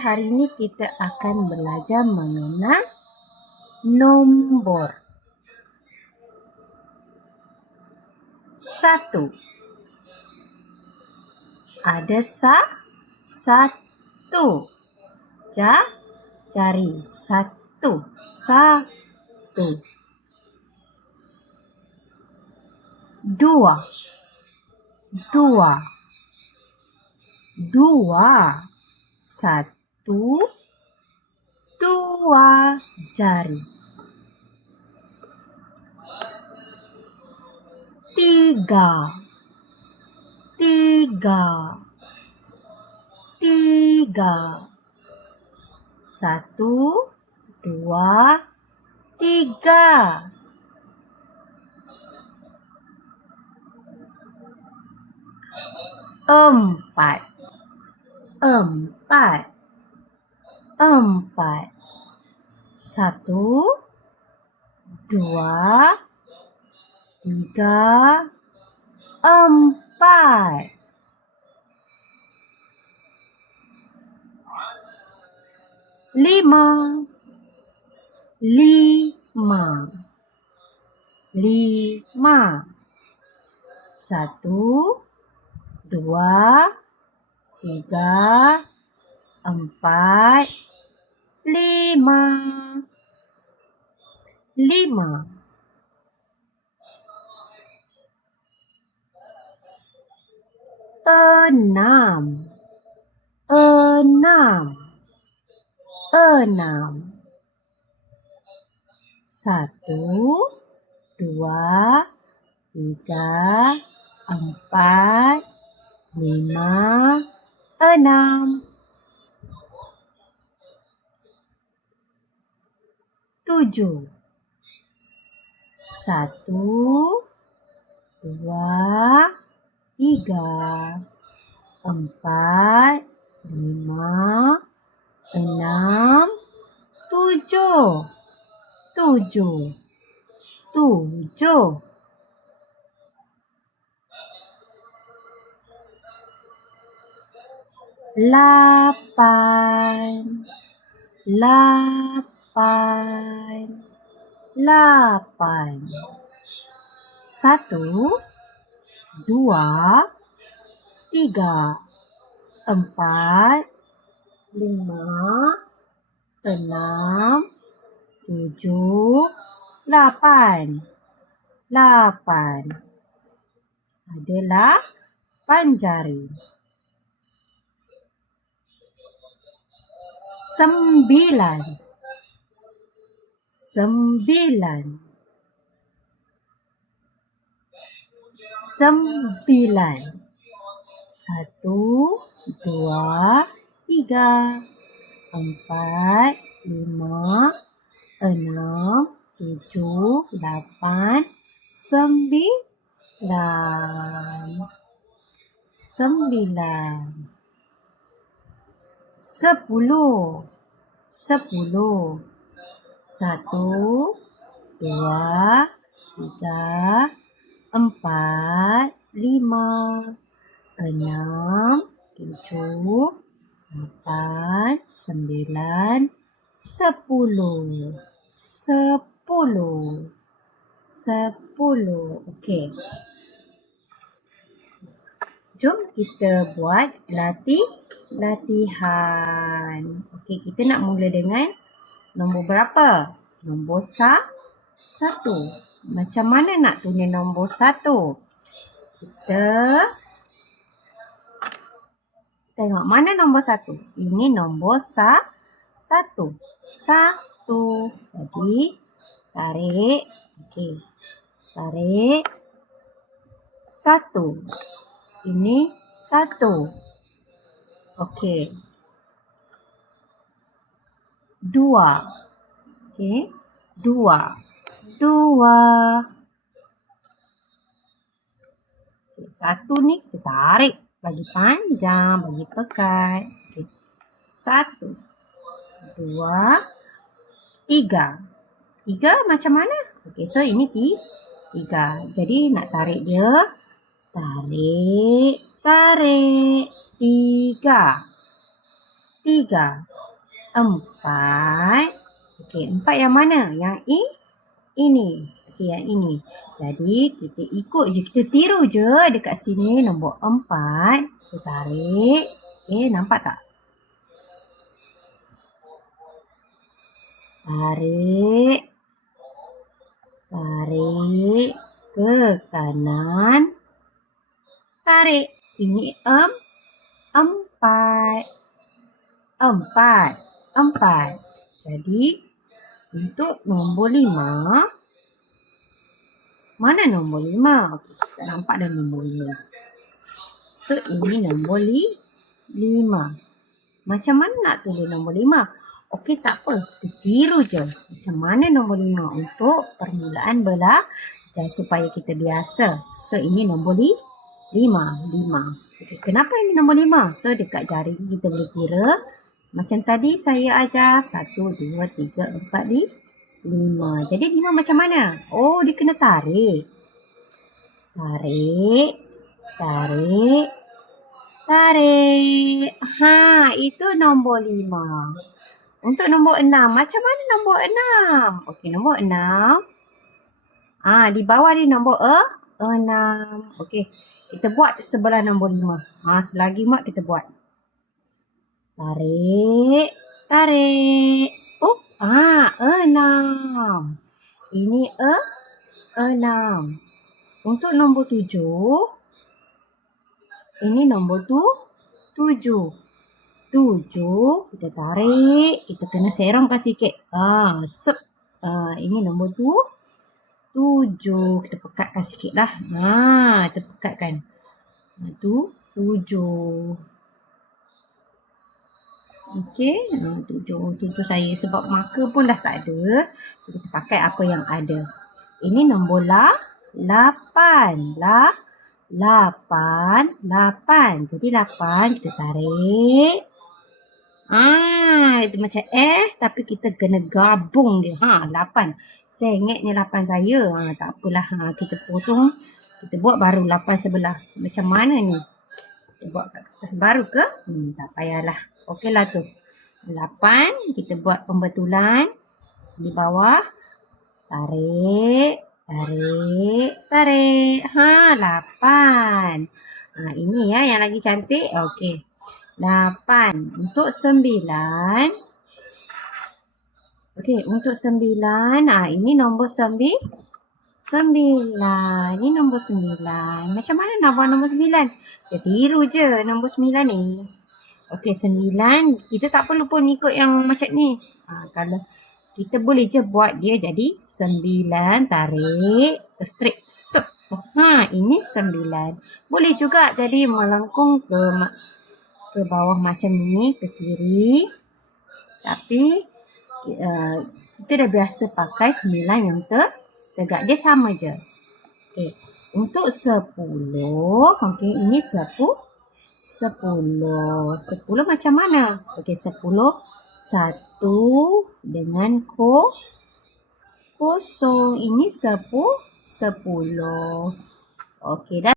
hari ini kita akan belajar mengenal nombor. 1. Ada satu. Cari 1. 1. 2. 1, 2 jari. 3. 1, 2, 3. 4. 1, 2, 3, 4. 5. 1, 2, 3, 4, 5. 6. 1, 2, 3, 4, 5, 6. 7. 1, 2, 3, 4, 5, 6, 7. 8. 1, 2, 3, 4, 5, 6, 7, 8. Adalah 8 jari. 9. 1, 2, 3, 4, 5, 6, 7, 8, 9. 10. 1, 2, 3, 4, 5, 6, 7, 8, 9, 10. 10. Okey. Jom kita buat latihan. Okey, kita nak mula dengan nombor berapa? Nombor 1. Macam mana nak tulis nombor 1? Kita tengok mana nombor 1. Ini nombor 1. 1. Jadi tarik. Okey. Tarik 1. Ini 1. Okey. 2. Okey. 2. Okey, 1 ni kita tarik. Bagi panjang, bagi pekat. Okey. 1, 2, 3. 3 macam mana? Okey, so ini 3. Jadi nak tarik dia. Tarik. 3. 3, 4. Okey, 4 yang mana? Yang ini. Okey, yang ini. Jadi, kita ikut je. Kita tiru je dekat sini nombor 4. Kita tarik. Okey, nampak tak? Tarik. Tarik ke kanan. Tarik. Ini 4. 4. Jadi, untuk nombor 5, mana nombor 5? Okey, kita nampak dah nombor 5. So, ini nombor 5. Macam mana nak tulis nombor 5? Okey, tak apa. Kita tiru je. Macam mana nombor 5 untuk permulaan belajar supaya kita biasa. So, ini nombor 5. Okey, kenapa ini nombor 5? So, dekat jari kita boleh kira. Macam tadi saya ajar 1, 2, 3, 4, 5. Jadi 5 macam mana? Oh, dia kena tarik. Tarik. Tarik. Tarik. Itu nombor 5. Untuk nombor 6, macam mana nombor 6? Okey, nombor 6. Di bawah ni nombor 6. Okey, kita buat sebelah nombor 5. Selagi mak kita buat. Tarik. Tarik. 6. Ini 6. Untuk nombor 7. Ini nombor 7. 7. Kita tarik. Kita kena serongkan sikit. Ini nombor 7. Kita pekatkan sikit lah. Kita pekatkan. 7. Okey, 7 saya sebab marker pun dah tak ada. So, kita pakai apa yang ada. Ini nombor 8. 8. Jadi 8 kita tarik. Itu macam S tapi kita kena gabung dia. 8. Sengitnya 8 saya. Tak apalah. Kita potong. Kita buat baru 8 sebelah. Macam mana ni? Kita buat kat kertas baru ke? Tak payahlah. Okeylah tu. 8. Kita buat pembetulan. Di bawah. Tarik. Tarik. Tarik. 8. Ini yang lagi cantik. Okey. 8. Untuk 9. Okey. Untuk 9. Ini nombor 9. Ini nombor 9. Macam mana nak buat nombor 9? Kita tiru je nombor 9 ni. Okey, 9. Kita tak perlu pun ikut yang macam ni. Kalau kita boleh je buat dia jadi 9. Tarik. Straight. Ini 9. Boleh juga jadi melengkung ke bawah macam ni. Ke kiri. Tapi kita dah biasa pakai 9 yang tegak. Dia sama je. Okey. Untuk 10. Okey, ini 10. 10 macam mana? Okey, 10. 1 dengan kosong. Ini 10. Okey, dah.